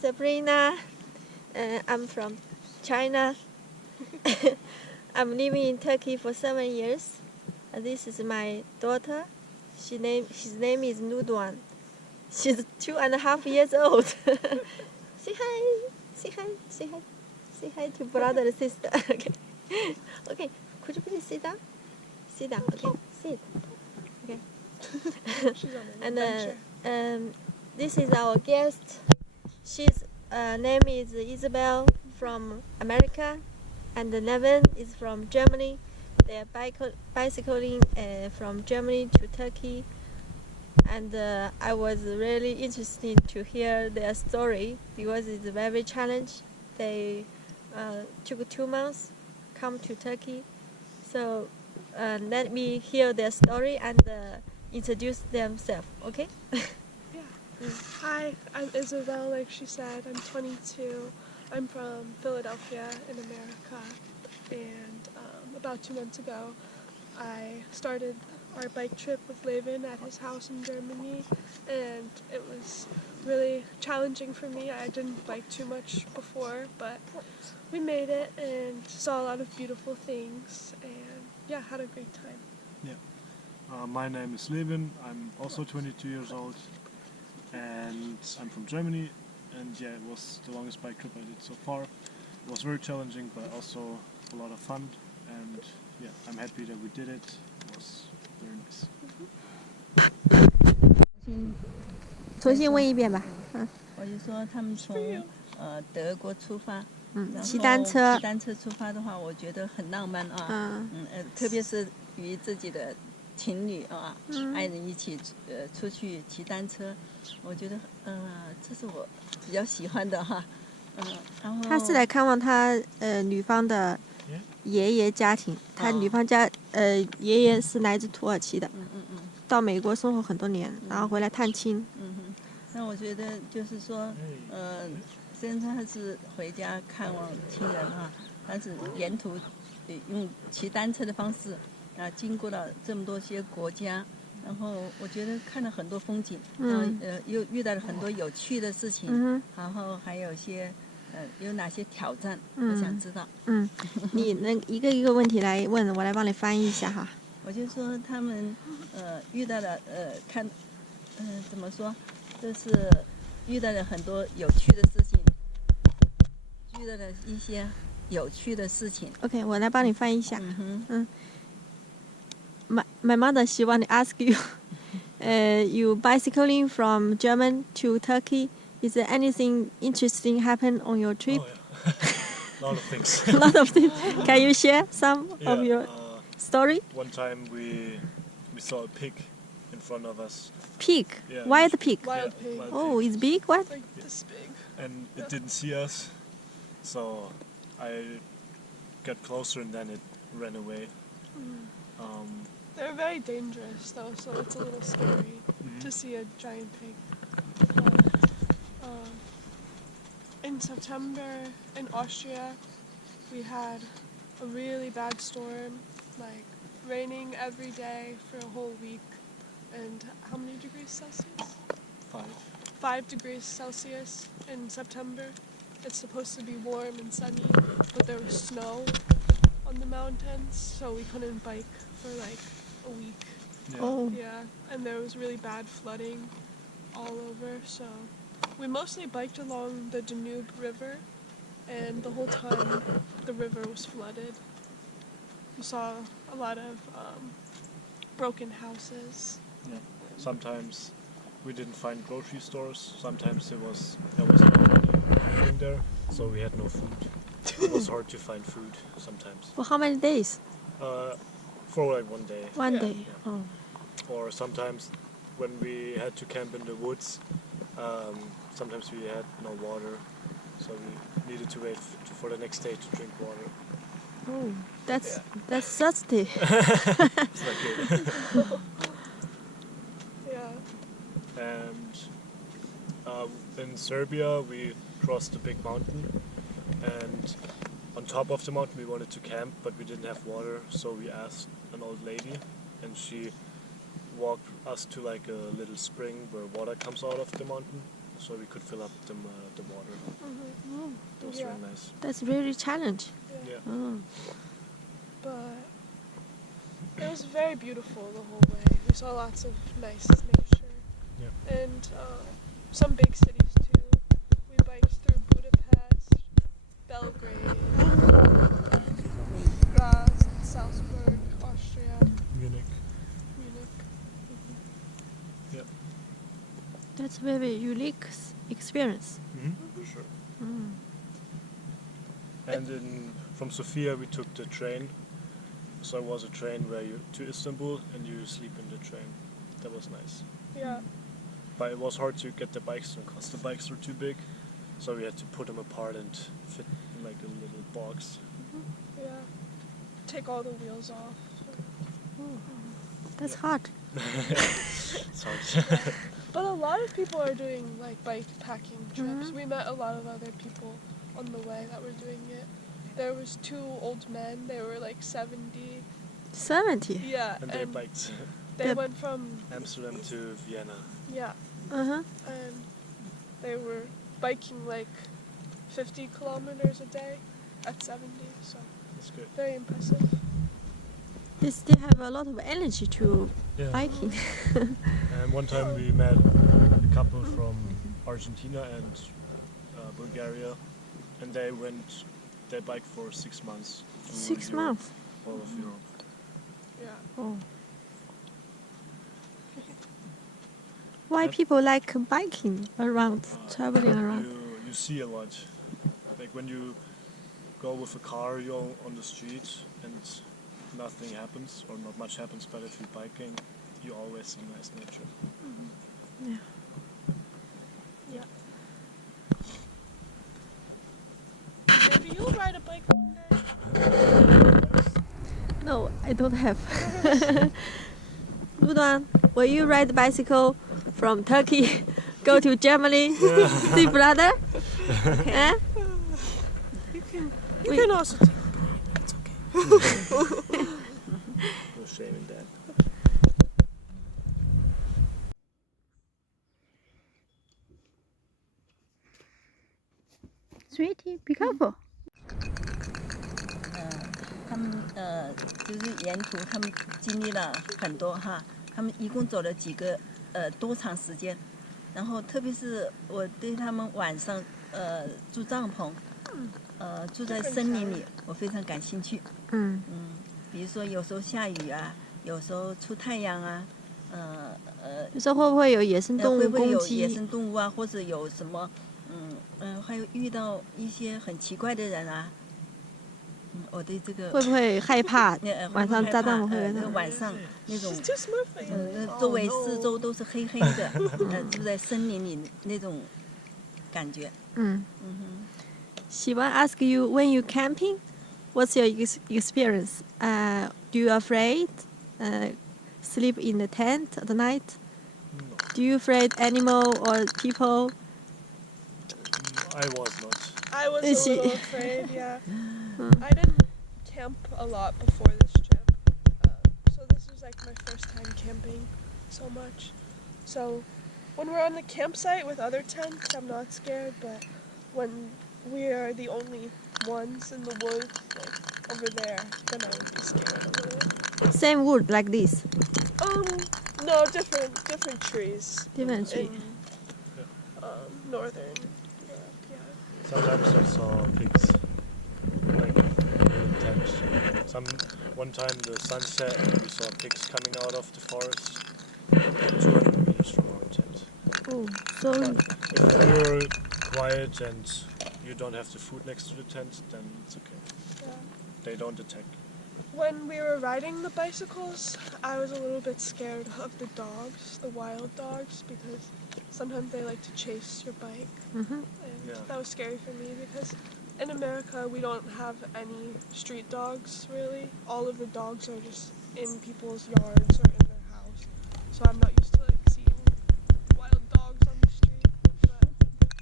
Sabrina, I'm from China. I'm living in Turkey for 7 years. This is my daughter. His name is Nudwan. She's 2.5 years old. Say hi, say hi, say hi, say hi to brother and sister. Okay, okay. Could you please sit down? Sit down. Okay, sit. Okay. She's on an adventure. And this is our guest. She's name is Isobel from America, and Levin is from Germany. They are bicycling from Germany to Turkey, and I was really interested to hear their story because it's very challenging. They took 2 months come to Turkey, so let me hear their story and introduce themselves. Okay? Hi, I'm Isobel, like she said. I'm 22. I'm from Philadelphia in America. And about 2 months ago, I started our bike trip with Levin at his house in Germany. And it was really challenging for me. I didn't bike too much before, but we made it and saw a lot of beautiful things. And yeah, had a great time. Yeah. My name is Levin. I'm also 22 years old. And I'm from Germany, and yeah, it was the longest bike trip I did so far. It was very challenging, but also a lot of fun, and yeah, I'm happy that we did it. It was very nice. 重新问一遍吧。我就说他们从德国出发，然后骑单车出发的话，我觉得很浪漫啊。特别是与自己的情侣啊、爱人一起出去骑单车，我觉得这是我比较喜欢的哈。然后他是来看望他女方的爷爷家庭，他女方家爷爷是来自土耳其的，到美国生活很多年，然后回来探亲。那我觉得就是说，虽然他是回家看望亲人哈，但是沿途用骑单车的方式。经过了这么多些国家，然后我觉得看了很多风景，又遇到了很多有趣的事情，然后还有些有哪些挑战，我想知道。你能一个一个问题来问，我来帮你翻译一下哈。我就说他们遇到了怎么说，就是遇到了很多有趣的事情，遇到了一些有趣的事情。OK， 我来帮你翻译一下。My mother, she want to ask you, you bicycling from Germany to Turkey. Is there anything interesting happen on your trip? Oh, yeah. A lot of things. A lot of things. Can you share some of your story? One time we saw a pig in front of us. Pig? Yeah. Wild pig? Wild pig. Oh, it's big? What? It's like this big. And it didn't see us, so I got closer and then it ran away. They're very dangerous though, so it's a little scary to see a giant pig. In September in Austria, we had a really bad storm, like raining every day for a whole week. And how many degrees Celsius? 5 degrees Celsius in September. It's supposed to be warm and sunny, but there was snow on the mountains, so we couldn't bike for like a week. Yeah. Oh. Yeah, and there was really bad flooding all over, so we mostly biked along the Danube River, and the whole time the river was flooded. We saw a lot of broken houses. Yeah. Sometimes we didn't find grocery stores. Sometimes there was nobody living there, so we had no food. It was hard to find food sometimes. For how many days? For like 1 day. One day. Yeah. Oh. Or sometimes when we had to camp in the woods, sometimes we had no water, so we needed to wait for the next day to drink water. Oh, that's thirsty. It's not good. Yeah. And in Serbia we crossed a big mountain, and on top of the mountain we wanted to camp, but we didn't have water, so we asked an old lady, and she walked us to like a little spring where water comes out of the mountain, so we could fill up the water. was Yeah. really nice. That's really challenge. Yeah. Oh. But it was very beautiful the whole way. We saw lots of nice nature. Yeah. And some big cities too. We biked through Budapest, Belgrade, Graz, Salzburg, Austria, Munich. Munich. That's very unique experience. For sure. Mm. And from Sofia we took the train. So it was a train where you to Istanbul and you sleep in the train. That was nice. Yeah. But it was hard to get the bikes because the bikes were too big. So we had to put them apart and fit in like a little box. Yeah. Take all the wheels off. That's hard. It's hard. But a lot of people are doing like bike packing trips. Mhm. We met a lot of other people on the way that were doing it. There was 2 old men. They were like 70. 70. Yeah, And they biked they Yep. went from Amsterdam to Vienna. yeah, Uh-huh. and they were biking like 50 kilometers a day at 70. So That's good. very impressive. They still have a lot of energy to Yeah. biking. And one time we met a couple from Argentina and Bulgaria, and they biked for 6 months. through 6 Europe, months. all of Europe. Yeah. Oh. Why people like biking around, traveling around? You see a lot. Like when you go with a car, you're on the street and nothing happens or not much happens. But if you're biking, you always see nice nature. Yeah. Yeah. Maybe you'll ride a bike one day. No, I don't have. Ludan, will you ride bicycle from Turkey, go to Germany, see brother? Eh? You can also take it's okay. No shame in that. Sweetie, be careful. 他们就是沿途他们经历了很多哈，他们一共走了几个多长时间，然后特别是我对他们晚上住帐篷，住在森林里，我非常感兴趣。嗯比如说有时候下雨啊，有时候出太阳啊，有时候会不会有野生动物会不会有攻击？野生动物啊，或者有什么还有遇到一些很奇怪的人啊。我对这个会不会害怕？晚上扎帐篷会那晚上那种 She's too smurfing. 周围四周都是黑黑的，住在森林里那种感觉。She want to ask you when you camping, what's your experience? Do you afraid sleep in the tent at night? No, Do you afraid animal or people? I was not. I was Is a she- little afraid, yeah. I didn't camp a lot before this trip. So this was like my first time camping so much. So when we're on the campsite with other tents, I'm not scared, but when we are the only ones in the woods, like over there, then I would be scared a little. Same wood like this. No, different trees. Different tree. In northern Europe, yeah. Sometimes I saw pigs, like in the tent. One time the sun set and we saw pigs coming out of the forest, 200 meters from our tent. Oh, so But if you're quiet and you don't have the food next to the tent, then it's okay. Yeah. They don't attack. When we were riding the bicycles, I was a little bit scared of the dogs, the wild dogs, because sometimes they like to chase your bike. And Yeah. that was scary for me because in America we don't have any street dogs really. All of the dogs are just in people's yards or in their house. So I'm not used to like seeing wild dogs on the street. But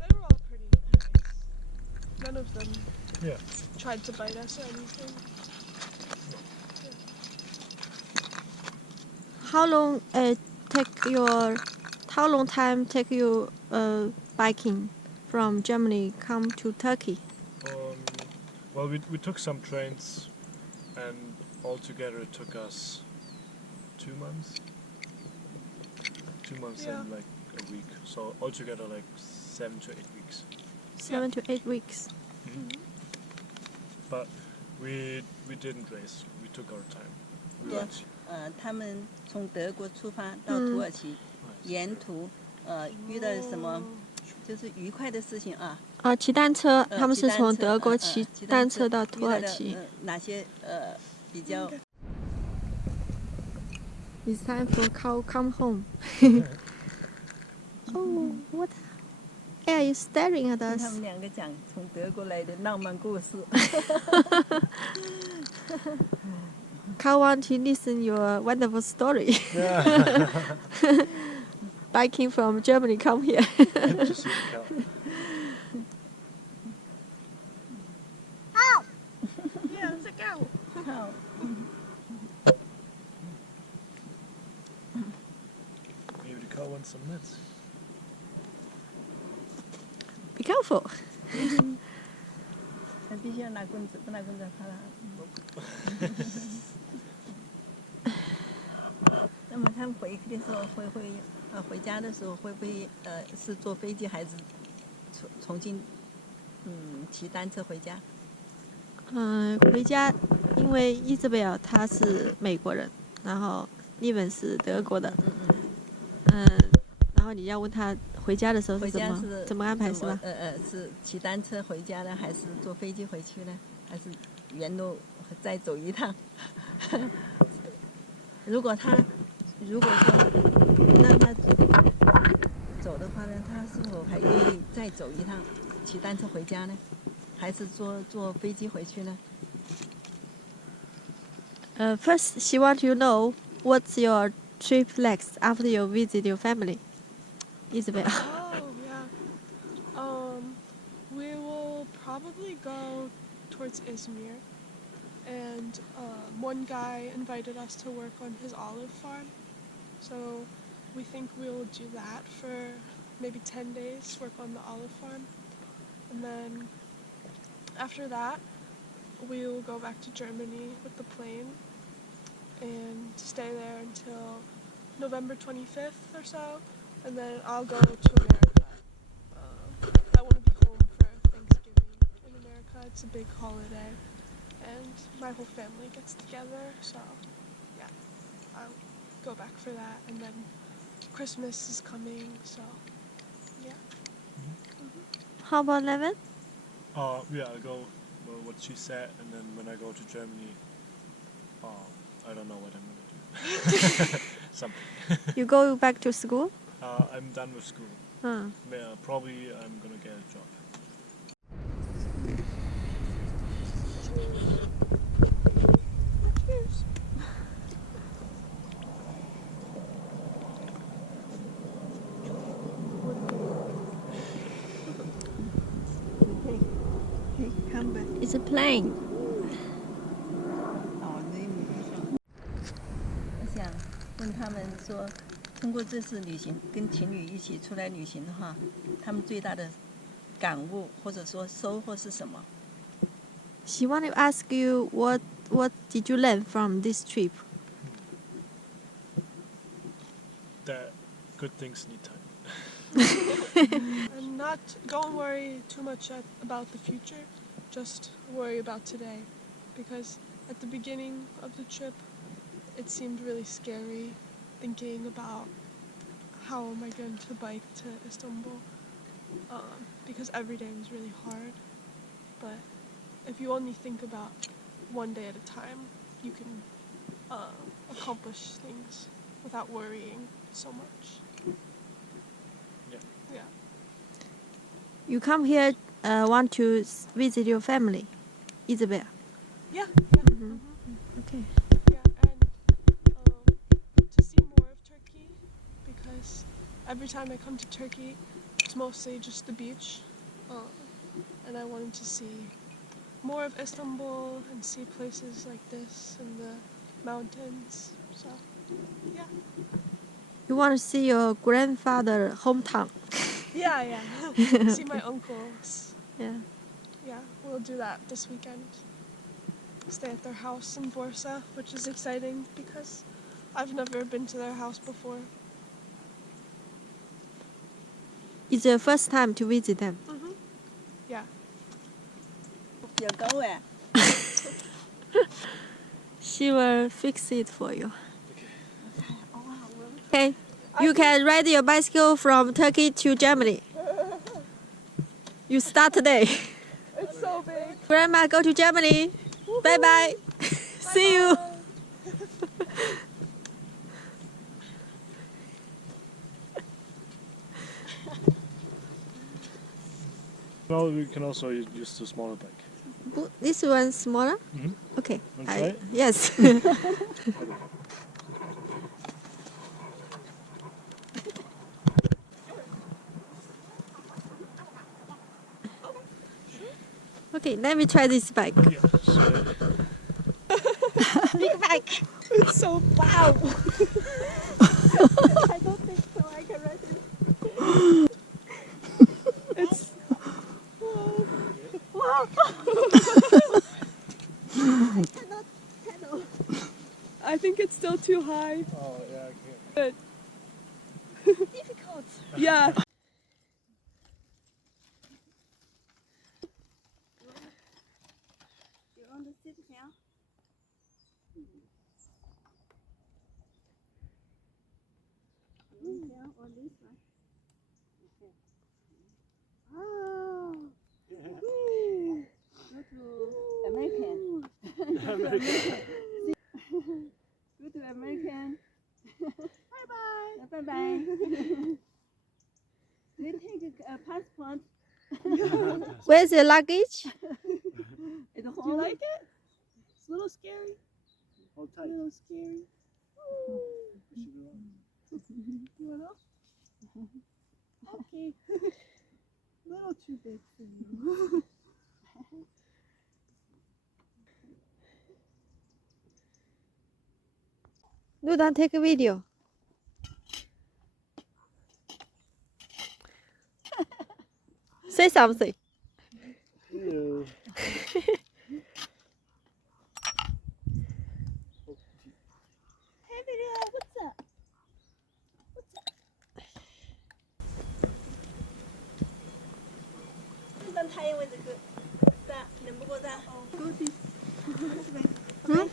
they were all pretty nice. None of them tried to bite us or anything. how long time take you biking from Germany come to Turkey? Well, we took some trains, and altogether it took us 2 months. 2 months and like a week. So altogether like 7 to 8 weeks. 7 to 8 weeks. But we didn't race. We took our time. We Yeah. went. 他们从德国出发到土耳其，沿途遇到什么就是愉快的事情啊？骑单车，他们是从德国骑骑单车到土耳其。哪些比较 It's time for cow come home. Oh, what? Are you staring at 跟 us? 他们两个讲从德国来的浪漫故事。Cow want to listen your wonderful story. Biking from Germany, come here. To see the cow. Yeah, it's a cow. 好 Maybe the cow wants some nuts. Be careful. 那必须要拿棍子，不拿棍子怕它。那么他们回去的时候回家的时候会不会是坐飞机还是重新骑单车回家？回家，因为伊兹贝尔他是美国人，然后Levin是德国的。然后你要问他回家的时候是怎么安排是吧？是骑单车回家呢，还是坐飞机回去呢？还是沿路再走一趟？如果说让他走的话呢，他是否还愿意再走一趟骑单车回家呢？还是坐飞机回去呢First, she wants to know what's your trip next after you visit your family, Isobel. Oh, yeah. We will probably go towards Izmir. And one guy invited us to work on his olive farm. So we think we'll do that for maybe 10 days, work on the olive farm. And then after that, we will go back to Germany with the plane and stay there until November 25th or so. And then I'll go to America. I want to be home for Thanksgiving in America. It's a big holiday. And my whole family gets together, so yeah, I'll go back for that. And then Christmas is coming, so yeah. How about Levin? Yeah, I'll go what she said, and then when I go to Germany, I don't know what I'm gonna do. Something. You go back to school? I'm done with school. Probably I'm gonna get a job. Cheers. Come back. It's a plane. 我想问他们说，通过这次旅行，跟情侣一起出来旅行的话，他们最大的感悟或者说收获是什么？ She want to ask you what did you learn from this trip? That good things need time. And don't worry too much about the future, just worry about today. Because at the beginning of the trip, it seemed really scary, thinking about how am I going to bike to Istanbul, because every day was really hard. But if you only think about one day at a time, you can accomplish things without worrying so much. Yeah. You come here want to visit your family, Isobel. Yeah. Okay. Yeah, and to see more of Turkey, because every time I come to Turkey, it's mostly just the beach, and I wanted to see more of Istanbul and see places like this and the mountains. So, yeah. You want to see your grandfather hometown. Yeah. See my uncles. Yeah. yeah, we'll do that this weekend. Stay at their house in Borsa, which is exciting because I've never been to their house before. It's your first time to visit them. Yeah. 比较高哎。 She will fix it for you. Okay. You can ride your bicycle from Turkey to Germany. You start today. It's so big. Grandma go to Germany. Bye bye. See you. Well, we can also use the smaller bike. This one smaller? Mhm. Okay. Want to try it? Yes. Okay, let me try this bike. Yeah. So, Big bike. It's so wow. I don't think so. I can ride it. It's Wow. I think it's still too high. oh yeah, Good. Difficult. Yeah. You want to sit here? Here or this one? Okay. Oh. Go to American. Go to American. Bye bye. Bye bye. We take a passport. Where's your luggage? At Do you home. like it? It's a little scary. Hold A tight. little scary. You wanna? Okay. Little too big for you. No, don't take a video. Say something. Ew. Hey video, what's up? Don't tie with the good. That, 能不够大。Go this way. Okay.